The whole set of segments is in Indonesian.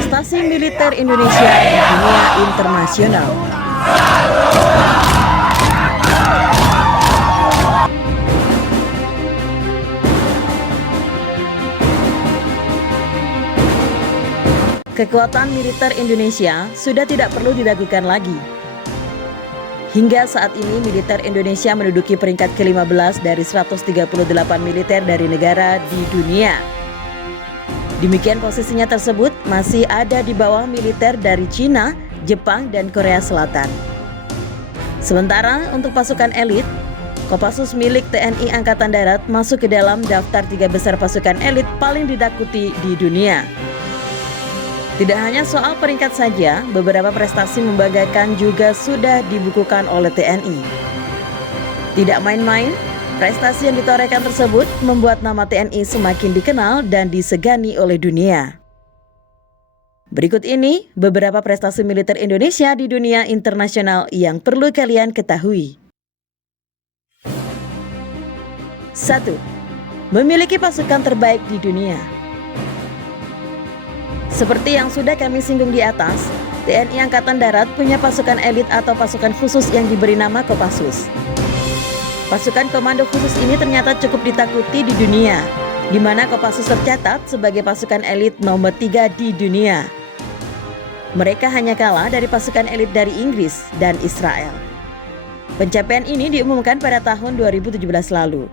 Prestasi militer Indonesia di dunia internasional. Kekuatan militer Indonesia sudah tidak perlu diragukan lagi. Hingga saat ini militer Indonesia menduduki peringkat ke-15 dari 138 militer dari negara di dunia. Demikian posisinya tersebut masih ada di bawah militer dari Cina, Jepang, dan Korea Selatan. Sementara untuk pasukan elit, Kopassus milik TNI Angkatan Darat masuk ke dalam daftar 3 besar pasukan elit paling ditakuti di dunia. Tidak hanya soal peringkat saja, beberapa prestasi membanggakan juga sudah dibukukan oleh TNI. Tidak main-main, prestasi yang ditorehkan tersebut membuat nama TNI semakin dikenal dan disegani oleh dunia. Berikut ini beberapa prestasi militer Indonesia di dunia internasional yang perlu kalian ketahui. 1. Memiliki pasukan terbaik di dunia. Seperti yang sudah kami singgung di atas, TNI Angkatan Darat punya pasukan elit atau pasukan khusus yang diberi nama Kopassus. Pasukan komando khusus ini ternyata cukup ditakuti di dunia, di mana Kopassus tercatat sebagai pasukan elit nomor 3 di dunia. Mereka hanya kalah dari pasukan elit dari Inggris dan Israel. Pencapaian ini diumumkan pada tahun 2017 lalu.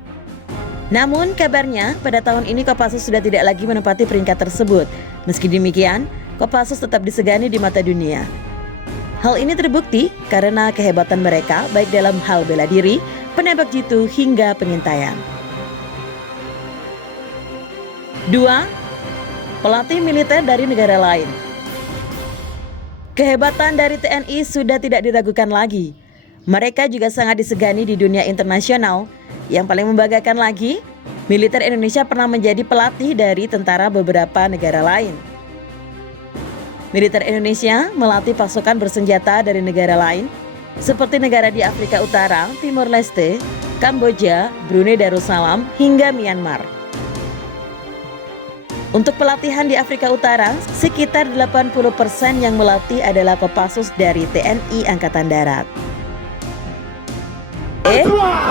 Namun kabarnya pada tahun ini Kopassus sudah tidak lagi menempati peringkat tersebut. Meski demikian, Kopassus tetap disegani di mata dunia. Hal ini terbukti karena kehebatan mereka baik dalam hal bela diri, penembak jitu hingga pengintaian. 2. Pelatih militer dari negara lain. Kehebatan dari TNI sudah tidak diragukan lagi. Mereka juga sangat disegani di dunia internasional. Yang paling membanggakan lagi, militer Indonesia pernah menjadi pelatih dari tentara beberapa negara lain. Militer Indonesia melatih pasukan bersenjata dari negara lain, seperti negara di Afrika Utara, Timor Leste, Kamboja, Brunei Darussalam, hingga Myanmar. Untuk pelatihan di Afrika Utara, sekitar 80% yang melatih adalah Kopassus dari TNI Angkatan Darat.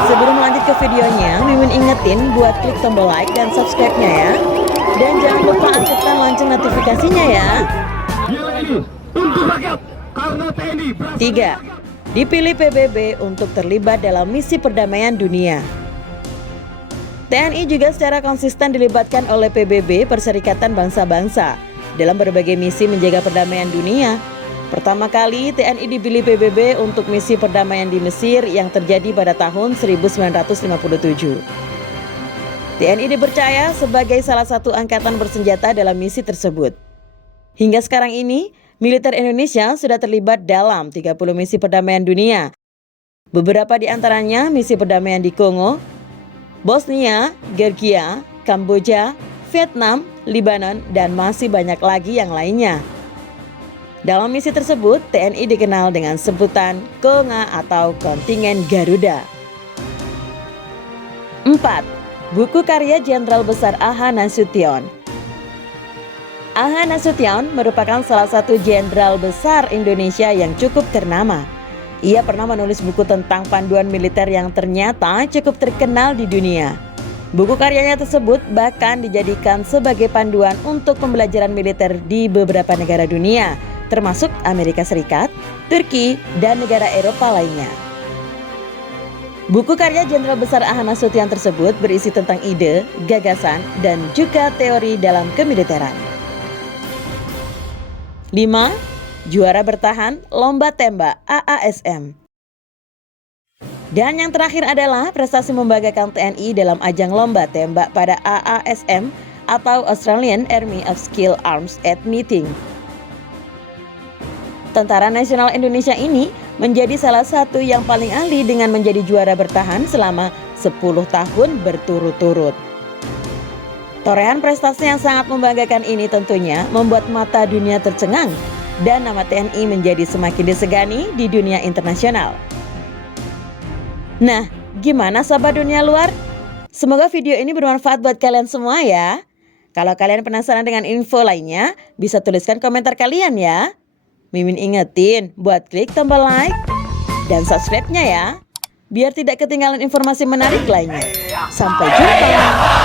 Sebelum lanjut ke videonya, Mimin ingetin buat klik tombol like dan subscribe-nya ya. Dan jangan lupa aktifkan lonceng notifikasinya ya. 3. Dipilih PBB untuk terlibat dalam misi perdamaian dunia. TNI juga secara konsisten dilibatkan oleh PBB, Perserikatan Bangsa-Bangsa, dalam berbagai misi menjaga perdamaian dunia. Pertama kali TNI dipilih PBB untuk misi perdamaian di Mesir yang terjadi pada tahun 1957. TNI dipercaya sebagai salah satu angkatan bersenjata dalam misi tersebut. Hingga sekarang ini, militer Indonesia sudah terlibat dalam 30 misi perdamaian dunia. Beberapa di antaranya misi perdamaian di Kongo, Bosnia, Georgia, Kamboja, Vietnam, Lebanon, dan masih banyak lagi yang lainnya. Dalam misi tersebut, TNI dikenal dengan sebutan KONGA atau Kontingen Garuda. 4. Buku karya Jenderal Besar A.H. Nasution. A.H. Nasution merupakan salah satu jenderal besar Indonesia yang cukup ternama. Ia pernah menulis buku tentang panduan militer yang ternyata cukup terkenal di dunia. Buku karyanya tersebut bahkan dijadikan sebagai panduan untuk pembelajaran militer di beberapa negara dunia, termasuk Amerika Serikat, Turki, dan negara Eropa lainnya. Buku karya Jenderal Besar A.H. Nasution tersebut berisi tentang ide, gagasan, dan juga teori dalam kemiliteran. 5. Juara bertahan Lomba Tembak AASM. Dan yang terakhir adalah prestasi membanggakan TNI dalam ajang lomba tembak pada AASM atau Australian Army of Skill Arms at Meeting. Tentara Nasional Indonesia ini menjadi salah satu yang paling ahli dengan menjadi juara bertahan selama 10 tahun berturut-turut. Torehan prestasi yang sangat membanggakan ini tentunya membuat mata dunia tercengang dan nama TNI menjadi semakin disegani di dunia internasional. Nah, gimana sahabat dunia luar? Semoga video ini bermanfaat buat kalian semua ya. Kalau kalian penasaran dengan info lainnya, bisa tuliskan komentar kalian ya. Mimin ingetin buat klik tombol like dan subscribe-nya ya, biar tidak ketinggalan informasi menarik lainnya. Sampai jumpa.